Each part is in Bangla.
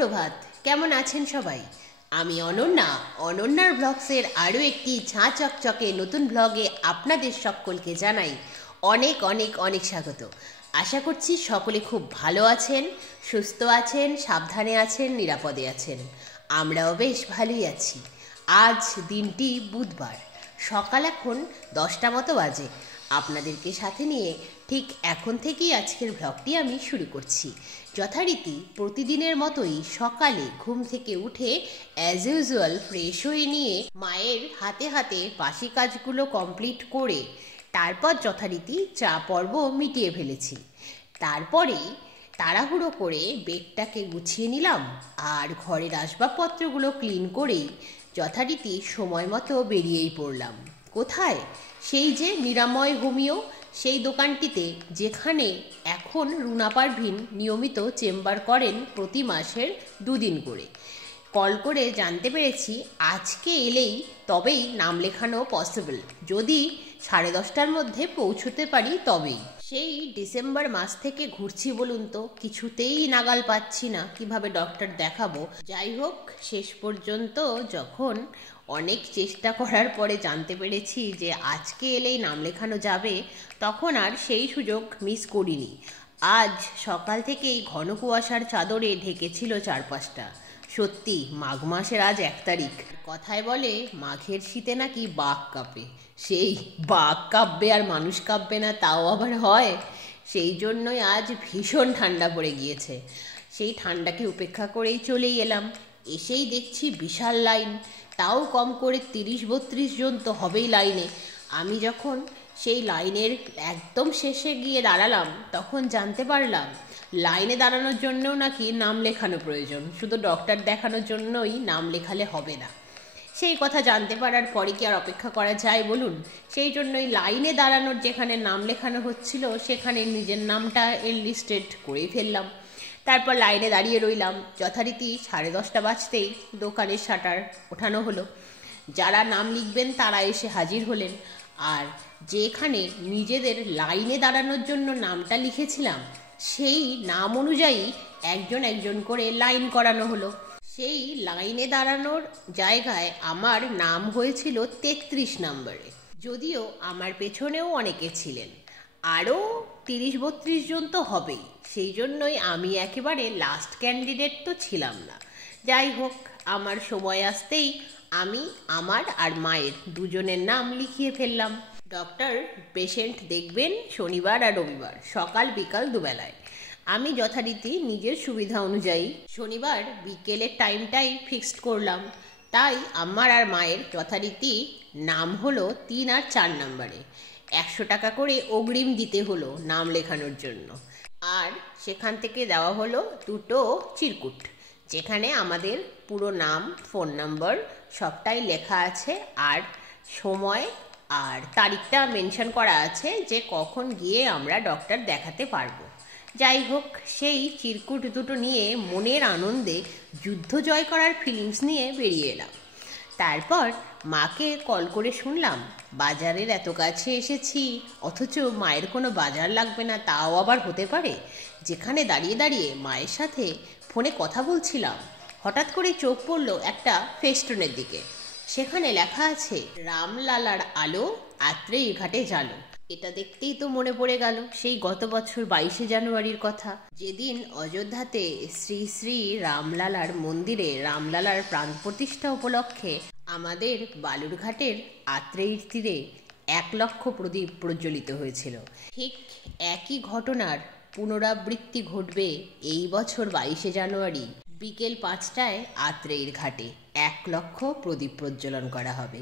সুপ্রভাত, কেমন আছেন সবাই? আমি অনন্যা, অনন্যার ব্লগসের আরও একটি ঝাঁ চকচকে নতুন ব্লগে আপনাদের সকলকে জানাই অনেক অনেক অনেক স্বাগত। আশা করছি সকলে খুব ভালো আছেন, সুস্থ আছেন, সাবধানে আছেন, নিরাপদে আছেন। আমরাও বেশ ভালোই আছি। আজ দিনটি বুধবার, সকাল এখন 10টা মতো বাজে। আপনাদেরকে সাথে নিয়ে ঠিক এখন থেকেই আজকের ব্লগটি আমি শুরু করছি। যথারীতি প্রতিদিনের মতোই সকালে ঘুম থেকে উঠে অ্যাজ ইউজুয়াল ফ্রেশ হয়ে নিয়ে মায়ের হাতে হাতে বাসি কাজগুলো কমপ্লিট করে তারপর যথারীতি চা পর্ব মিটিয়ে ফেলেছি। তারপরেই তাড়াহুড়ো করে বেডটাকে গুছিয়ে নিলাম আর ঘরের আসবাবপত্রগুলো ক্লিন করেই যথারীতি সময় মতো বেরিয়েই পড়লাম। কোথায়? সেই যে নিরাময় হোমিও, সেই দোকানটিতে, যেখানে এখন রুনা পারভিন নিয়মিত চেম্বার করেন প্রতি মাসের 2 দিন করে। কল করে জানতে পেরেছি আজকে এলেই তবেই নাম লেখানো পসিবল, যদি 10:30টার মধ্যে পৌঁছতে পারি তবেই। সেই ডিসেম্বর মাস থেকে ঘুরছি বলুন তো, কিছুতেই নাগাল পাচ্ছি না কিভাবে ডক্টর দেখাবো। যাই হোক, শেষ পর্যন্ত যখন অনেক চেষ্টা করার পরে জানতে পেরেছি যে আজকে এলেই নাম লেখানো যাবে, তখন আর সেই সুযোগ মিস করিনি। আজ সকাল থেকেই ঘন কুয়াশার চাদরে ঢেকেছিল চারপাশটা। সত্যি মাঘ মাসের আজ 1 তারিখ। কথায় বলে মাঘের শীতে নাকি বাঘ কাঁপে, সেই বাঘ কাঁপবে আর মানুষ কাঁপবে না, তাও আবার হয়? সেই জন্যই আজ ভীষণ ঠান্ডা পড়ে গিয়েছে। সেই ঠান্ডাকে উপেক্ষা করেই চলেই এলাম। এসেই দেখছি বিশাল লাইন, তাও কম করে 30-32 জন তো হবেই লাইনে। আমি যখন সেই লাইনের একদম শেষে গিয়ে দাঁড়ালাম, তখন জানতে পারলাম লাইনে দাঁড়ানোর জন্যও নাকি নাম লেখানো প্রয়োজন, শুধু ডক্টর দেখানোর জন্যই নাম লেখালে হবে না। সেই কথা জানতে পারার পরে কি আর অপেক্ষা করা যায় বলুন? সেই জন্যই লাইনে দাঁড়ানোর যেখানে নাম লেখানো হচ্ছিল সেখানে নিজের নামটা এনলিস্টেড করেই ফেললাম। তারপর লাইনে দাঁড়িয়ে রইলাম। যথারীতি 10:30 বাজতেই দোকানের শাটার ওঠানো হলো। যারা নাম লিখবেন তারা এসে হাজির হলেন, আর যেখানে নিজেদের লাইনে দাঁড়ানোর জন্য নামটা লিখেছিলাম সেই নাম অনুযায়ী একজন একজন করে লাইন করানো হলো। সেই লাইনে দাঁড়ানোর জায়গায় আমার নাম হয়েছিল 33 নম্বরে, যদিও আমার পেছনেও অনেকে ছিলেন। আরও 30-32 জন তো হবেই, সেই জন্যই আমি একেবারে লাস্ট ক্যান্ডিডেট তো ছিলাম না। যাই হোক, আমার সময় আসতেই আমি আমার আর মায়ের দুজনের নাম লিখিয়ে ফেললাম। ডক্টর পেশেন্ট দেখবেন শনিবার আর রবিবার সকাল বিকাল দুবেলায়। আমি যথারীতি নিজের সুবিধা অনুযায়ী শনিবার বিকেলের টাইমটাই ফিক্সড করলাম। তাই আমার আর মায়ের যথারীতি নাম হলো 3 আর 4 নম্বরে। 100 টাকা করে অগ্রিম দিতে হলো নাম লেখানোর জন্য, আর সেখান থেকে দেওয়া হলো 2টো চিরকুট, যেখানে আমাদের পুরো নাম, ফোন নম্বর সবটাই লেখা আছে, আর সময় আর তারিখটা মেনশন করা আছে যে কখন গিয়ে আমরা ডক্টর দেখাতে পারবো। যাই হোক, সেই চিরকুট দুটো নিয়ে মনের আনন্দে যুদ্ধ জয় করার ফিলিংস নিয়ে বেরিয়ে এলাম। তারপর মাকে কল করে শুনলাম বাজারের এত কাছে এসেছি, অথচ মায়ের কোনো বাজার লাগবে না, তাও আবার হতে পারে? যেখানে দাঁড়িয়ে দাঁড়িয়ে মায়ের সাথে ফোনে কথা বলছিলাম, হঠাৎ করে চোখ পড়লো একটা ফেস্টুনের দিকে। সেখানে লেখা আছে রামলালার আলো, আত্রেয়ীর ঘাটে জালো। এটা দেখতেই তো মনে পড়ে গেল সেই গত বছর 22শে জানুয়ারির কথা, যেদিন অযোধ্যাতে শ্রী শ্রী রামলালার মন্দিরে রামলালার প্রাণ প্রতিষ্ঠা উপলক্ষে আমাদের বালুরঘাটের আত্রেয়ীর তীরে 1 লক্ষ প্রদীপ প্রজ্বলিত হয়েছিল। ঠিক একই ঘটনার পুনরাবৃত্তি ঘটবে এই বছর 22শে জানুয়ারি বিকেল 5টায় আত্রেয়ীর ঘাটে 1 লক্ষ প্রদীপ প্রজ্বলন করা হবে।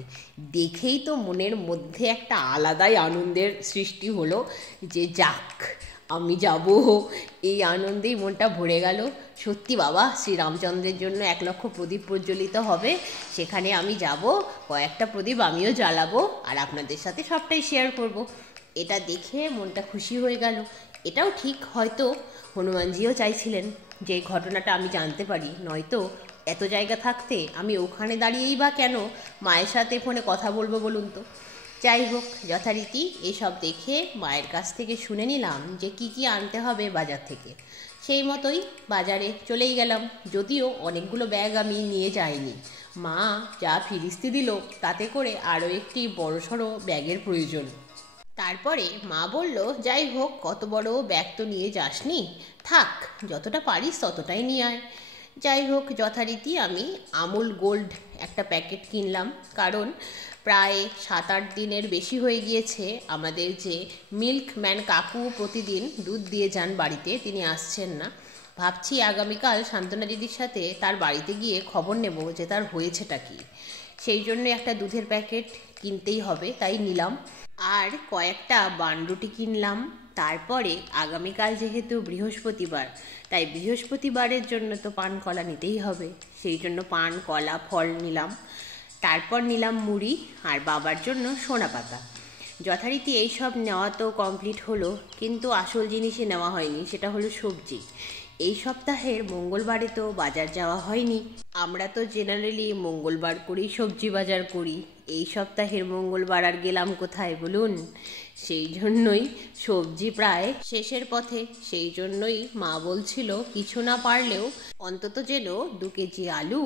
দেখেই তো মনের মধ্যে একটা আলাদাই আনন্দের সৃষ্টি হলো যে যাক, আমি যাব। এই আনন্দেই মনটা ভরে গেল। সত্যি বাবা, শ্রীরামচন্দ্রের জন্য 1 লক্ষ প্রদীপ প্রজ্বলিত হবে, সেখানে আমি যাব, কয়েকটা প্রদীপ আমিও জ্বালাবো আর আপনাদের সাথে সবটাই শেয়ার করব। এটা দেখে মনটা খুশি হয়ে গেল। এটাও ঠিক, হয়তো হনুমানজিও চাইছিলেন যে ঘটনাটা আমি জানতে পারি, নয়তো এত জায়গা থাকতে আমি ওখানে দাঁড়িয়েই বা কেন মায়ের সাথে ফোনে কথা বলবো বলুন তো। যাই হোক, যথারীতি এসব দেখে মায়ের কাছ থেকে শুনে নিলাম যে কি কি আনতে হবে বাজার থেকে। সেই মতোই বাজারে চলেই গেলাম, যদিও অনেকগুলো ব্যাগ আমি নিয়ে যাইনি। মা যা ফিরিস্তি দিল তাতে করে আরও একটি বড়সড় ব্যাগের প্রয়োজন। তারপরে মা বলল, যাই হোক, কত বড় ব্যাগ তো নিয়ে যাসনি, থাক, যতটা পারিস ততটাই নিয়ে আয়। যাই হোক, যথারীতি আমি আমুল গোল্ড একটা প্যাকেট কিনলাম, কারণ প্রায় 7-8 দিনের বেশি হয়ে গিয়েছে আমাদের যে মিল্কম্যান কাকু প্রতিদিন দুধ দিয়ে যান বাড়িতে, তিনি আসছেন না। ভাবছি আগামীকাল সান্ত্বনা দিদির সাথে তার বাড়িতে গিয়ে খবর নেব যে তার হয়েছেটা কি। সেই জন্য একটা দুধের প্যাকেট কিনতেই হবে, তাই নিলাম। আর কয়েকটা বানরুটি কিনলাম। তারপরে আগামীকাল যেহেতু বৃহস্পতিবার, তাই বৃহস্পতিবারের জন্য তো পান কলা নিতেই হবে, সেই জন্য পান কলা ফল নিলাম। তারপর নিলাম মুড়ি আর বাবার জন্য সোনা পাতা। যথারীতি এইসব নেওয়া তো কমপ্লিট হলো, কিন্তু আসল জিনিসই নেওয়া হয়নি, সেটা হলো সবজি। এই সপ্তাহের মঙ্গলবারে তো বাজার যাওয়া হয়নি। আমরা তো জেনারেলি মঙ্গলবার করেই সবজি বাজার করি, এই সপ্তাহের মঙ্গলবার আর গেলাম কোথায় বলুন? সেই জন্যই সবজি প্রায় শেষের পথে। সেই জন্যই মা বলছিল কিছু না পারলেও অন্তত যেন 2 কেজি আলু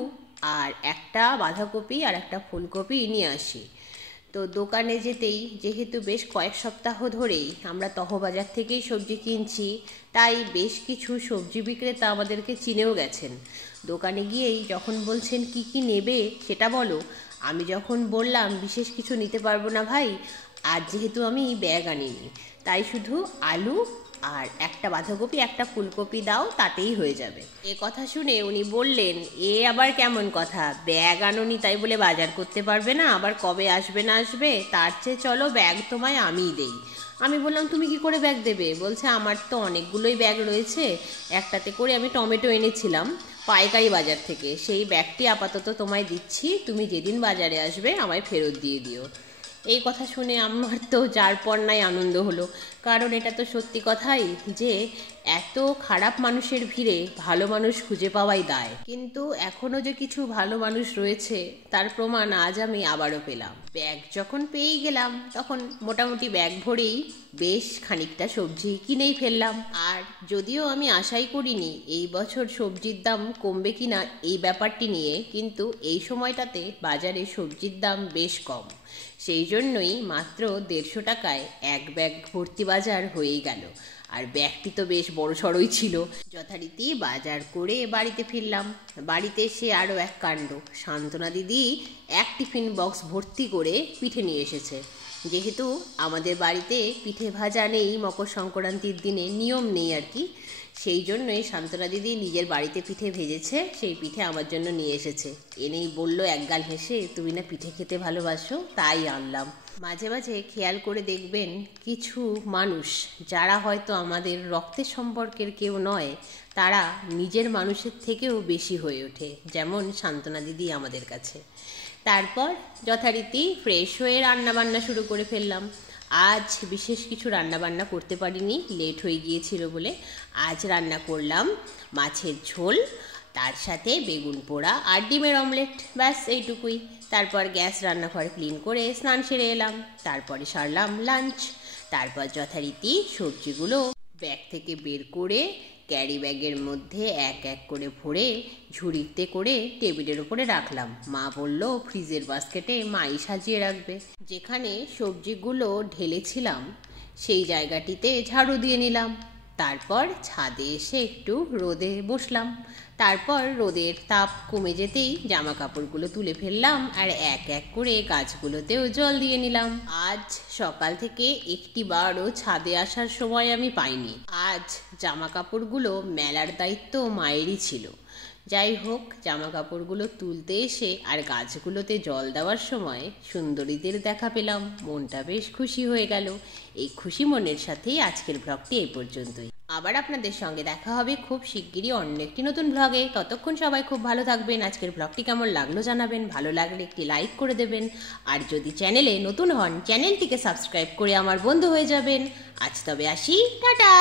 আর একটা বাঁধাকপি আর একটা ফুলকপি নিয়ে আসি। তো দোকানে যেতেই, যেহেতু বেশ কয়েক সপ্তাহ ধরেই আমরা তহবাজার থেকেই সবজি কিনছি, তাই বেশ কিছু সবজি বিক্রেতা আমাদেরকে চিনেও গেছেন। দোকানে গিয়েই যখন বলছেন কি কি নেবে সেটা বলো, আমি যখন বললাম বিশেষ কিছু নিতে পারবো না ভাই, আর যেহেতু আমি ব্যাগ আনিনি, তাই শুধু আলু আর একটা বাঁধাকপি একটা ফুলকপি দাও, তাতেই হয়ে যাবে। এ কথা শুনে উনি বললেন, এ আবার কেমন কথা, ব্যাগ আনোনি তাই বলে বাজার করতে পারবে না, আবার কবে আসবে না আসবে, তার চেয়ে চলো ব্যাগ তোমায় আমিই দেই। আমি বললাম, তুমি কি করে ব্যাগ দেবে? বলছে, আমার তো অনেকগুলোই ব্যাগ রয়েছে, একটাতে করে আমি টমেটো এনেছিলাম পাইকারি বাজার থেকে, সেই ব্যাগটি আপাতত তোমায় দিচ্ছি, তুমি যেদিন বাজারে আসবে আমায় ফেরত দিয়ে দিও। এই কথা শুনে আমার তো যার পর নাই আনন্দ হলো, কারণ এটা তো সত্যি কথাই যে এত খারাপ মানুষের ভিড়ে ভালো মানুষ খুঁজে পাওয়াই দায়। কিন্তু এখনও যে কিছু ভালো মানুষ রয়েছে তার প্রমাণ আজ আমি আবারও পেলাম। ব্যাগ যখন পেয়েই গেলাম, তখন মোটামুটি ব্যাগ ভরেই বেশ খানিকটা সবজি কিনেই ফেললাম। আর যদিও আমি আশাই করিনি এই বছর সবজির দাম কমবে কিনা এই ব্যাপারটি নিয়ে, কিন্তু এই সময়টাতে বাজারে সবজির দাম বেশ কম, সেই জন্যই মাত্র 150 টাকায় এক ব্যাগ ভর্তি বাজার হয়েই গেল। আর ব্যাগটি তো বেশ বড় সড়ই ছিল। যথারীতি বাজার করে বাড়িতে ফিরলাম। বাড়িতে এসে আরও এক কাণ্ড, সান্ত্বনা দিদি এক টিফিন বক্স ভর্তি করে পিঠে নিয়ে এসেছে। যেহেতু আমাদের বাড়িতে পিঠে ভাজা নেই মকর সংক্রান্তির দিনে, নিয়ম নেই আর কি, সেই জন্যই সান্ত্বনা দিদি নিজের বাড়িতে পিঠে ভেজেছে, সেই পিঠে আমার জন্য নিয়ে এসেছে। এনেই বলল একগাল হেসে, তুমি না পিঠে খেতে ভালোবাসো, তাই আনলাম। মাঝে মাঝে খেয়াল করে দেখবেন, কিছু মানুষ যারা হয়তো আমাদের রক্তের সম্পর্কের কেউ নয়, তারা নিজের মানুষের থেকেও বেশি হয়ে ওঠে, যেমন সান্ত্বনা দিদি আমাদের কাছে। তারপর যথারীতি ফ্রেশ হয়ে রান্নাবান্না শুরু করে ফেললাম। আজ বিশেষ কিছু রান্নাবান্না করতে পারিনি, লেট হয়ে গিয়েছিল বলে। আজ রান্না করলাম মাছের ঝোল, তার সাথে বেগুন পোড়া আর ডিমের অমলেট, ব্যাস এইটুকুই। তারপর গ্যাস রান্নাঘর ক্লিন করে স্নান সেরে এলাম, তারপরে সারলাম লাঞ্চ। তারপর যথারীতি সবজিগুলো ব্যাগ থেকে বের করে ক্যারি ব্যাগের মধ্যে এক এক করে ভরে ঝুড়িতে করে টেবিলের ওপরে রাখলাম। মা বলল ফ্রিজের বাস্কেটে মাই সাজিয়ে রাখবে। যেখানে সবজিগুলো ঢেলেছিলাম সেই জায়গাটিতে ঝাড়ু দিয়ে নিলাম। তারপর ছাদে এসে একটু রোদে বসলাম। তারপর রোদের তাপ কমে যেতেই জামা কাপড়গুলো তুলে ফেললাম আর এক এক করে গাছগুলোতেও জল দিয়ে নিলাম। আজ সকাল থেকে একটি বারও ছাদে আসার সময় আমি পাইনি। আজ জামা কাপড়গুলো মেলার দায়িত্ব মায়েরই ছিল। যাই হোক, জামা কাপড়গুলো তুলতে এসে আর গাছগুলোতে জল দেওয়ার সময় সুন্দরীদের দেখা পেলাম, মনটা বেশ খুশি হয়ে গেল। এই খুশি মনের সাথেই আজকের ব্লগটি এই পর্যন্তই। আবার আপনাদের সঙ্গে দেখা হবে খুব শিগগিরই অন্য একটি নতুন ব্লগে। ততক্ষণ সবাই খুব ভালো থাকবেন। আজকের ব্লগটি কেমন লাগলো জানাবেন, ভালো লাগলে একটি লাইক করে দেবেন, আর যদি চ্যানেলে নতুন হন চ্যানেলটিকে সাবস্ক্রাইব করে আমার বন্ধু হয়ে যাবেন। আজ তবে আসি, টাটা।